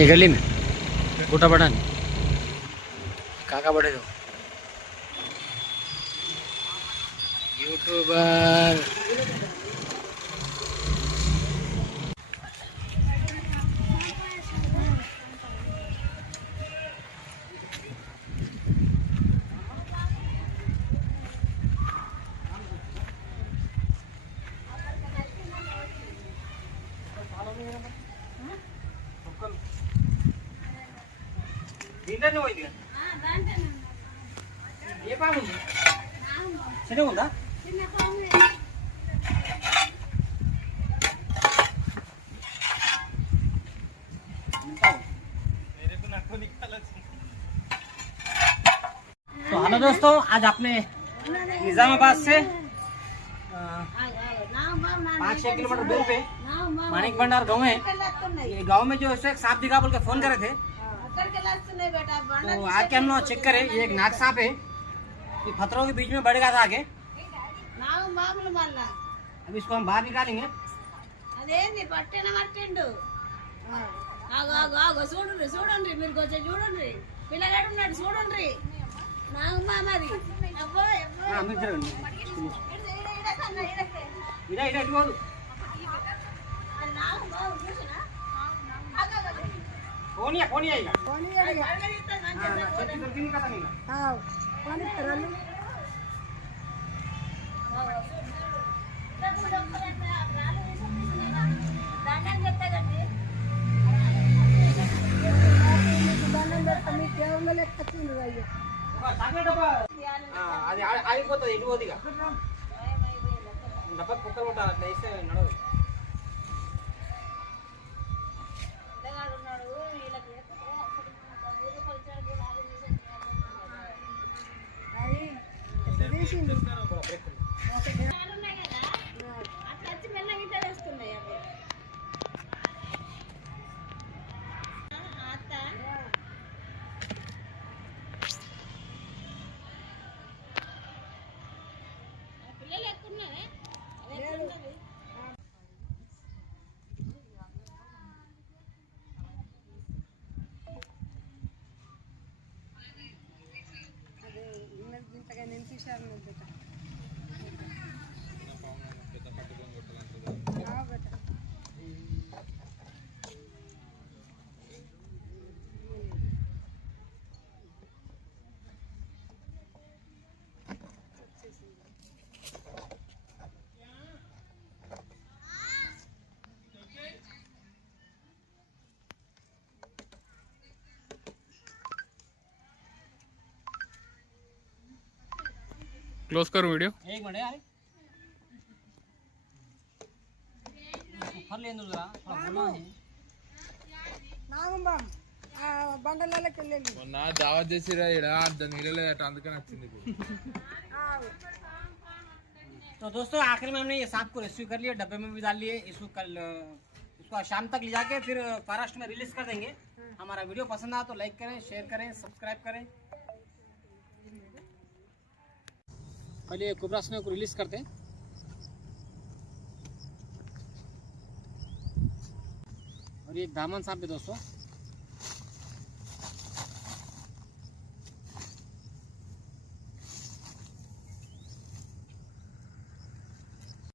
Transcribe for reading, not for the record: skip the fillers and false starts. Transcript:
ये गली में गोटा बड़ा नहीं काका बड़े दो यूट्यूबर ये पाऊँ चिन्ह होगा तो हेलो दोस्तों, आज आपने निजामाबाद से 5-6 किलोमीटर दूर पे मानिक भंडार गाँव है। ये गांव में जो है सांप दिखा बोल के फोन करे थे, तो आके हम लोग चेक करें। ये एक नाग सांप है, ये पत्थरों के बीच में बढ़ेगा था आगे। अब इसको हम बाहर निकालेंगे। फोन आएगा అది ఆగిపోతుంది ఎటు పోదిగా డబ్బా కుక్కలు ఉంటారు అట్లా వేస్తే నడవదు. क्लोज करो वीडियो। एक मिनट यार, फर लेंदो जरा थोड़ा बोलना है నాగంబం బండలకి వెళ్ళండి మొన్న దావత్ చేసిరా ఇడ దాని నీళ్ళలేదట అందుకని వచ్చింది ఇప్పుడు. तो दोस्तों आखिर में हमने ये सांप को रेस्क्यू कर लिया, डब्बे में भी डाल लिए। इसको शाम तक ले जाके फिर फॉरेस्ट में रिलीज कर देंगे। हमारा वीडियो पसंद आया तो लाइक करें, शेयर करें, सब्सक्राइब करें। पहले कोबरा स्नेक को रिलीज करते हैं। और ये दामन सांप है दोस्तों।